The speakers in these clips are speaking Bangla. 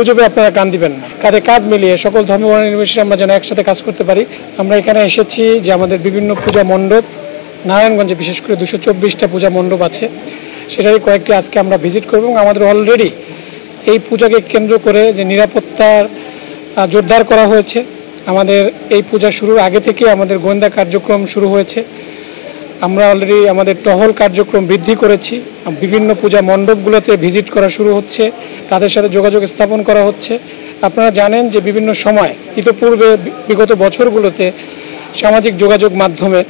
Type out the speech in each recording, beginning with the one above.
গুজবে আপনারা কান দিবেন না, কাঁধে কাঁধ মিলিয়ে সকল ধর্মবর্ণ নির্বিশেষে আমরা যেন একসাথে কাজ করতে পারি। আমরা এখানে এসেছি যে আমাদের বিভিন্ন পূজা মণ্ডপ নারায়ণগঞ্জে বিশেষ করে 224টা পূজা মণ্ডপ আছে, সেটারই কয়েকটি আজকে আমরা ভিজিট করব। এবং আমাদের অলরেডি এই পূজাকে কেন্দ্র করে যে নিরাপত্তার জোরদার করা হয়েছে। আমাদের এই পূজা শুরুর আগে থেকে আমাদের গোয়েন্দা কার্যক্রম শুরু হয়েছে। আমরা অলরেডি আমাদের টহল কার্যক্রম বৃদ্ধি করেছি। বিভিন্ন পূজা মণ্ডপগুলোতে ভিজিট করা শুরু হচ্ছে, তাদের সাথে যোগাযোগ স্থাপন করা হচ্ছে। আপনারা জানেন যে বিভিন্ন সময় ইতিপূর্বে বিগত বছরগুলোতে সামাজিক যোগাযোগ মাধ্যমে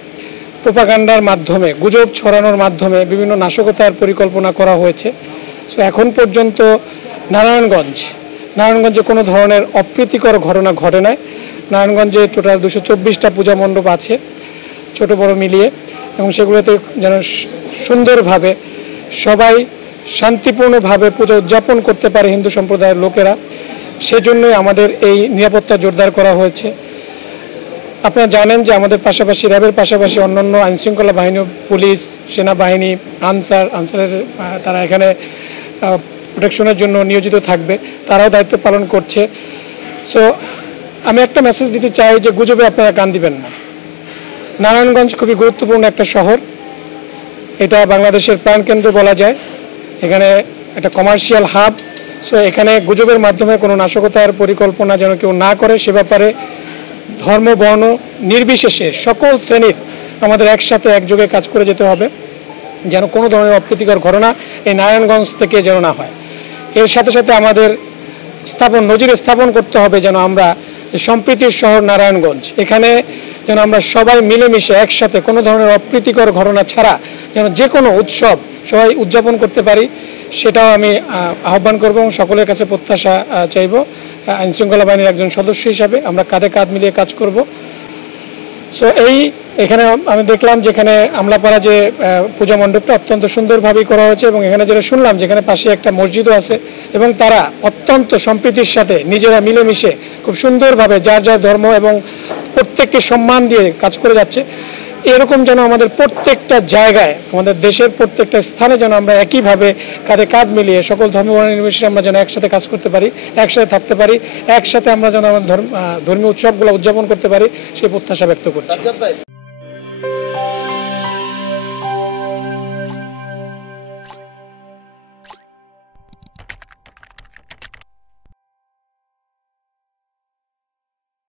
প্রোপাগান্ডার মাধ্যমে গুজব ছড়ানোর মাধ্যমে বিভিন্ন নাশকতার পরিকল্পনা করা হয়েছে। সো এখন পর্যন্ত নারায়ণগঞ্জে কোনো ধরনের অপ্রীতিকর ঘটনা ঘটে নাই। নারায়ণগঞ্জে টোটাল 224টা পূজা মণ্ডপ আছে ছোট বড় মিলিয়ে, এবং সেগুলোতে যেন সুন্দরভাবে সবাই শান্তিপূর্ণভাবে পূজা উদযাপন করতে পারে হিন্দু সম্প্রদায়ের লোকেরা, সেজন্যই আমাদের এই নিরাপত্তা জোরদার করা হয়েছে। আপনারা জানেন যে আমাদের পাশাপাশি র্যাবের পাশাপাশি অন্যান্য আইনশৃঙ্খলা বাহিনী, পুলিশ, সেনাবাহিনী, আনসারের তারা এখানে প্রোটেকশনের জন্য নিয়োজিত থাকবে, তারাও দায়িত্ব পালন করছে। সো আমি একটা মেসেজ দিতে চাই যে গুজবে আপনারা কান দিবেন না। নারায়ণগঞ্জ খুবই গুরুত্বপূর্ণ একটা শহর, এটা বাংলাদেশের প্রাণকেন্দ্র বলা যায়। এখানে একটা কমার্শিয়াল হাব। সো এখানে গুজবের মাধ্যমে কোনো নাশকতার পরিকল্পনা যেন কেউ না করে, সে ব্যাপারে ধর্ম বর্ণ নির্বিশেষে সকল শ্রেণীর আমাদের একসাথে একযোগে কাজ করে যেতে হবে, যেন কোনো ধরনের অপ্রীতিকর ঘটনা এই নারায়ণগঞ্জ থেকে যেন না হয়। এর সাথে সাথে আমাদের নজির স্থাপন করতে হবে যেন আমরা সম্প্রীতির শহর নারায়ণগঞ্জ, এখানে যেন আমরা সবাই মিলেমিশে একসাথে কোনো ধরনের অপ্রীতিকর ঘটনা ছাড়া যেন যে কোনো উৎসব সবাই উদযাপন করতে পারি, সেটাও আমি আহ্বান করব এবং সকলের কাছে প্রত্যাশা চাইব। আইনশৃঙ্খলা বাহিনীর একজন সদস্য হিসাবে আমরা কাঁধে কাঁধ মিলিয়ে কাজ করব। সো এখানে আমি দেখলাম যেখানে আমলাপাড়া যে পূজা মণ্ডপটা অত্যন্ত সুন্দরভাবেই করা হয়েছে, এবং এখানে যেটা শুনলাম যেখানে পাশে একটা মসজিদও আছে, এবং তারা অত্যন্ত সম্প্রীতির সাথে নিজেরা মিলেমিশে খুব সুন্দরভাবে যার যার ধর্ম এবং প্রত্যেককে সম্মান দিয়ে কাজ করে যাচ্ছে। এরকম যেন আমাদের প্রত্যেকটা জায়গায়, আমাদের দেশের প্রত্যেকটা স্থানে যেন আমরা একইভাবে কাঁধে কাঁধ মিলিয়ে সকল ধর্মবর্ণ নির্বিশেষে আমরা যেন একসাথে কাজ করতে পারি, একসাথে থাকতে পারি, একসাথে আমরা যেন আমাদের ধর্মীয় উৎসবগুলো উদযাপন করতে পারি, সেই প্রত্যাশা ব্যক্ত করছি।